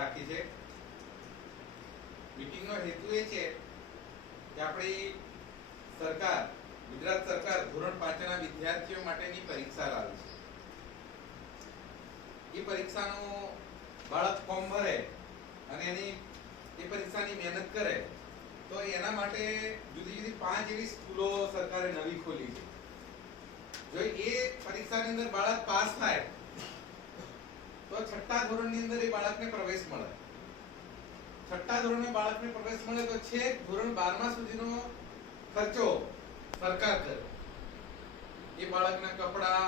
રાખી છે. મીટિંગનો હેતુ એ છે કે આપણી સરકાર, ગુજરાત સરકાર ધોરણ 5 ના વિદ્યાર્થીઓ માટેની પરીક્ષા લાવી છે. એ પરીક્ષાનું બાળક ફોર્મ ભરે અને એની એ પરીક્ષાની મહેનત કરે તો એના માટે જુદી જુદી 5 એવી સ્કૂલો સરકારે નવી ખોલી છે. જો એ પરીક્ષાની અંદર બાળક પાસ થાય તો 6ઠ્ઠા ધોરણની અંદર એ બાળકને પ્રવેશ મળે. 6ઠ્ઠા ધોરણમાં બાળકને પ્રવેશ મળે તો છેક ધોરણ 12મા સુધીનો ખર્ચો સરકાર કરે. એ બાળકના કપડા,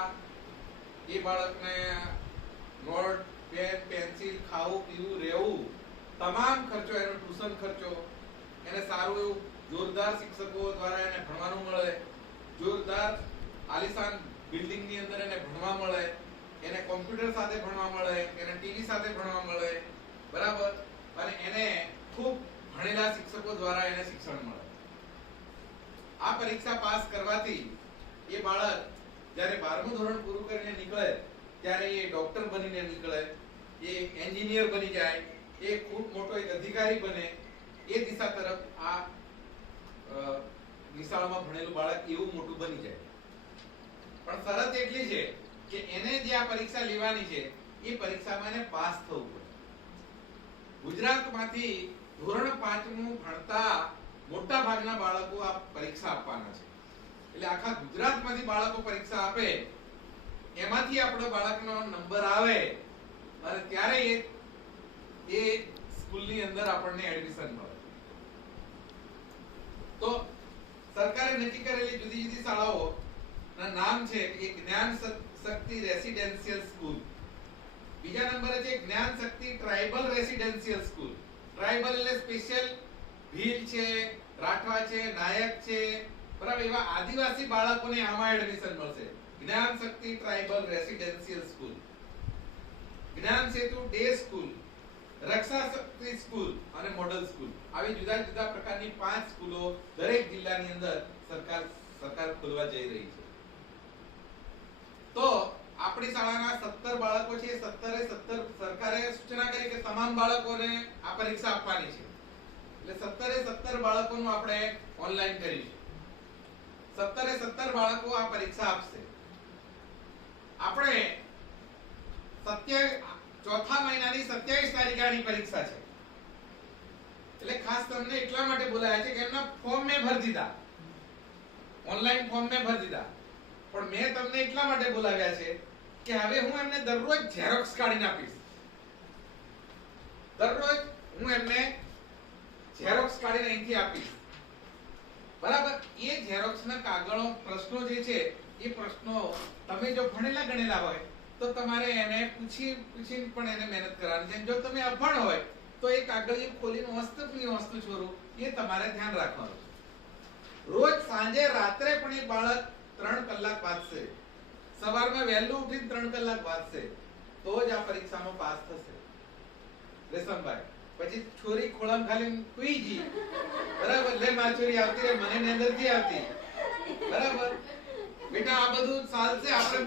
એ બાળકને નોટ, પેન, પેન્સિલ, ખાવું પીવું રહેવું તમામ ખર્ચો, એનો ટ્યુશન ખર્ચો, એને સારું એવું જોરદાર શિક્ષકો દ્વારા એને ભણવાનું મળે, જોરદાર આલિશાન બિલ્ડિંગ ની અંદર એને ભણવા મળે, એને કોમ્પ્યુટર સાથે ભણવા મળે, એને ટીવી સાથે ભણવા મળે, બરાબર, અને એને ખૂબ ભણેલા શિક્ષકો દ્વારા એને શિક્ષણ મળે. આ પરીક્ષા પાસ કરવાથી એ બાળક જ્યારે 12મું ધોરણ પૂરું કરીને નીકળે ત્યારે એ ડોક્ટર બનીને નીકળે, એ એન્જિનિયર બની જાય, એ ખૂબ મોટો એક અધિકારી બને, એ દિશા તરફ આ નિશાળમાં ભણેલું બાળક એવું મોટું બની જાય. પણ શરત એટલી છે કે એને જે આ પરીક્ષા લેવાની છે એ પરીક્ષામાં એને પાસ થવું પડે. ગુજરાતમાંથી ધોરણ 5નું ભણતા મોટા ભાગના બાળકો આ પરીક્ષા આપવાના છે. એટલે આખા ગુજરાતમાંથી બાળકો પરીક્ષા આપે, એમાંથી આપણો બાળકનો નંબર આવે અને ત્યારે એ સ્કૂલની અંદર આપણને એડમિશન મળે. તો સરકારે નક્કી કરેલી જુદી જુદી શાળાઓ ના નામ છે કે જ્ઞાન શક્તિ રેસિડેન્શિયલ સ્કૂલ, બીજા નંબરે છે જ્ઞાન શક્તિ ટ્રાઇબલ રેસિડેન્શિયલ સ્કૂલ. ટ્રાઇબલ એટલે સ્પેશિયલ ભીલ છે, રાઠવા છે, નાયક છે, બરાબર, એવા આદિવાસી બાળકોને આમાં એડમિશન મળશે. જ્ઞાન શક્તિ ટ્રાઇબલ રેસિડેન્શિયલ સ્કૂલ, જ્ઞાન સેતુ ડે સ્કૂલ, રક્ષા શક્તિ સ્કૂલ અને મોડલ સ્કૂલ. આવી જુદા જુદા પ્રકારની 5 સ્કૂલો દરેક જિલ્લાની અંદર સરકાર ખોલવા જઈ રહી છે. તો આપણી શાળાના 17 બાળકો છે, 17 સરકારે સૂચના કરી કે તમામ બાળકોને આ પરીક્ષા આપવાની છે. એટલે 17 બાળકોનું આપણે ઓનલાઈન કરીશું. 17 બાળકો આ પરીક્ષા આપશે. આપણે ચોથા મહિનાની 27 તારીખે આની પરીક્ષા છે. એટલે ખાસ તમને એટલા માટે બોલાયા છે કે એમના ફોર્મ મેં ભરી દીધા, ઓનલાઈન ફોર્મ મેં ભરી દીધા, પણ મેં તમને એટલા માટે બોલાવ્યા છે કે હવે હું એમને દરરોજ ઝેરોક્સ કાઢીને આપીશ. દરરોજ હું એમને ઝેરોક્સ કાઢીને અહીંથી આપીશ, બરાબર. એ ઝેરોક્સના કાગળો, પ્રશ્નો જે છે એ પ્રશ્નો તમે જો ભણેલા ગણેલા હોય તો તમારે એને પૂછીને પણ એને મહેનત કરવાની છે. જો તમે અભણ હોય તો એ કાગળિયું ખોલીને વસ્તુ છોરું એ તમારે ધ્યાન રાખવાનું છે. રોજ સાંજે રાત્રે પણ એ બાળક 3 કલાક વાંચશે, સવારમાં વહેલું ઉઠીને 3 કલાક વાંચશે તો જ આ પરીક્ષામાં પાસ થશે. રેશમભાઈ, પછી છોરી ખોળામાં ખાલી કૂઈ ગઈ, બરાબર, લે મારી છોરી આવતી રે, મને નીંદર નથી આવતી, બરાબર બેટા, આ બધું ચાલશે. આપણે